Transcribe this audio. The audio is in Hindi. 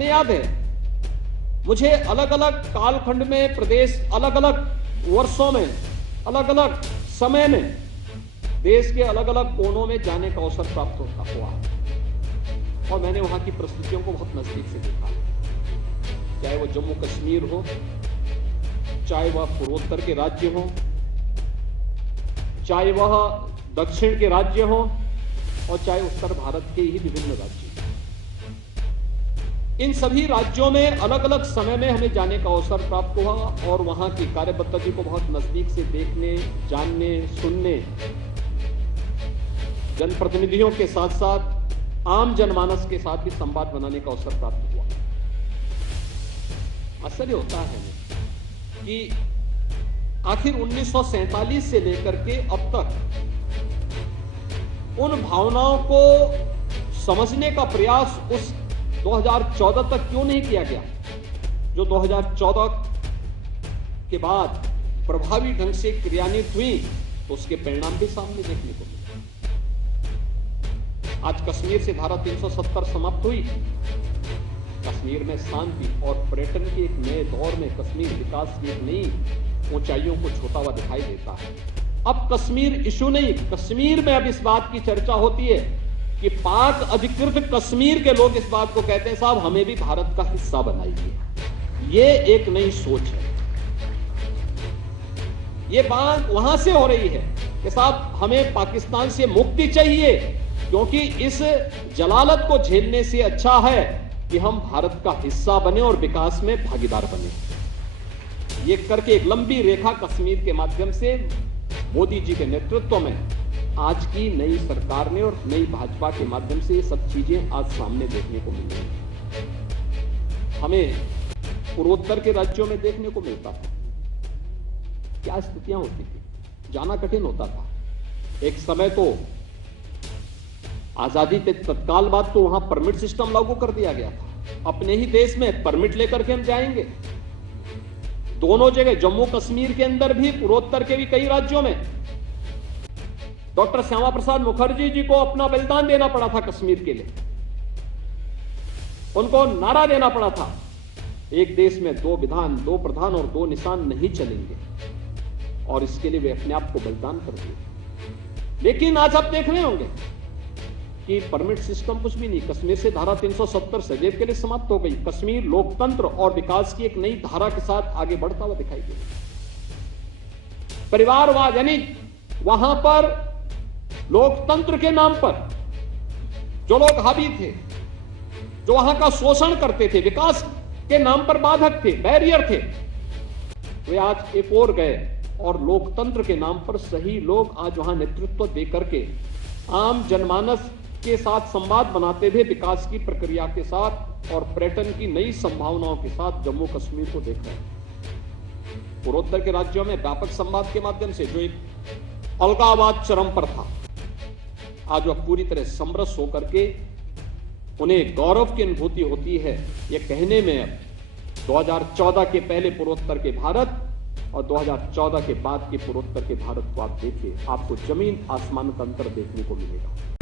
हमें याद है, मुझे अलग अलग कालखंड में प्रदेश, अलग अलग वर्षों में, अलग अलग समय में देश के अलग अलग कोनों में जाने का अवसर प्राप्त हुआ और मैंने वहां की परिस्थितियों को बहुत नजदीक से देखा। चाहे वो जम्मू कश्मीर हो, चाहे वह पूर्वोत्तर के राज्य हो, चाहे वह दक्षिण के राज्य हो और चाहे उत्तर भारत के ही विभिन्न राज्य। इन सभी राज्यों में अलग अलग समय में हमें जाने का अवसर प्राप्त हुआ और वहां की कार्य पद्धति को बहुत नजदीक से देखने, जानने, सुनने, जनप्रतिनिधियों के साथ साथ आम जनमानस के साथ भी संवाद बनाने का अवसर प्राप्त हुआ। आश्चर्य होता है कि आखिर 1947 से लेकर के अब तक उन भावनाओं को समझने का प्रयास उस 2014 तक क्यों नहीं किया गया, जो 2014 के बाद प्रभावी ढंग से क्रियान्वित हुई, तो उसके परिणाम भी सामने देखने को मिले। आज कश्मीर से धारा 370 समाप्त हुई। कश्मीर में शांति और पर्यटन के एक नए दौर में कश्मीर विकास की एक नई ऊंचाइयों को छूता हुआ दिखाई देता है। अब कश्मीर इशू नहीं, कश्मीर में अब इस बात की चर्चा होती है कि पाक अधिकृत कश्मीर के लोग इस बात को कहते हैं, साहब हमें भी भारत का हिस्सा बनाइए। ये एक नई सोच है। ये बात वहां से हो रही है कि साहब हमें पाकिस्तान से मुक्ति चाहिए, क्योंकि इस जलालत को झेलने से अच्छा है कि हम भारत का हिस्सा बने और विकास में भागीदार बने। ये करके एक लंबी रेखा कश्मीर के माध्यम से मोदी जी के नेतृत्व में आज की नई सरकार ने और नई भाजपा के माध्यम से ये सब चीजें आज सामने देखने को मिल रही हैं। हमें पूर्वोत्तर के राज्यों में देखने को मिलता था क्या स्थितियां होती थी, जाना कठिन होता था। एक समय तो आजादी के तत्काल बाद तो वहां परमिट सिस्टम लागू कर दिया गया था। अपने ही देश में परमिट लेकर के हम जाएंगे। दोनों जगह, जम्मू कश्मीर के अंदर भी, पूर्वोत्तर के भी कई राज्यों में डॉक्टर श्यामा प्रसाद मुखर्जी जी को अपना बलिदान देना पड़ा था कश्मीर के लिए। उनको नारा देना पड़ा था, एक देश में दो विधान, दो प्रधान और दो निशान नहीं चलेंगे, और इसके लिए वे अपने आप को बलिदान कर दिए। लेकिन आज आप देख रहे होंगे कि परमिट सिस्टम कुछ भी नहीं। कश्मीर से धारा 370 सदैव के लिए समाप्त हो गई। कश्मीर लोकतंत्र और विकास की एक नई धारा के साथ आगे बढ़ता हुआ दिखाई दे रहा है। परिवारवाद, यानी वहां पर लोकतंत्र के नाम पर जो लोग हावी थे, जो वहां का शोषण करते थे, विकास के नाम पर बाधक थे, बैरियर थे, वे आज एक और गए और लोकतंत्र के नाम पर सही लोग आज वहां नेतृत्व दे करके आम जनमानस के साथ संवाद बनाते हुए विकास की प्रक्रिया के साथ और पर्यटन की नई संभावनाओं के साथ जम्मू कश्मीर को देख रहे हैं। पूर्वोत्तर के राज्यों में व्यापक संवाद के माध्यम से जो एक अलगाववाद चरम पर था, आज वह पूरी तरह समरस होकर के उन्हें गौरव की अनुभूति होती है ये कहने में, अब 2014 के पहले पूर्वोत्तर के भारत और 2014 के बाद के पूर्वोत्तर के भारत को आप देखिए, आपको जमीन आसमान का अंतर देखने को मिलेगा।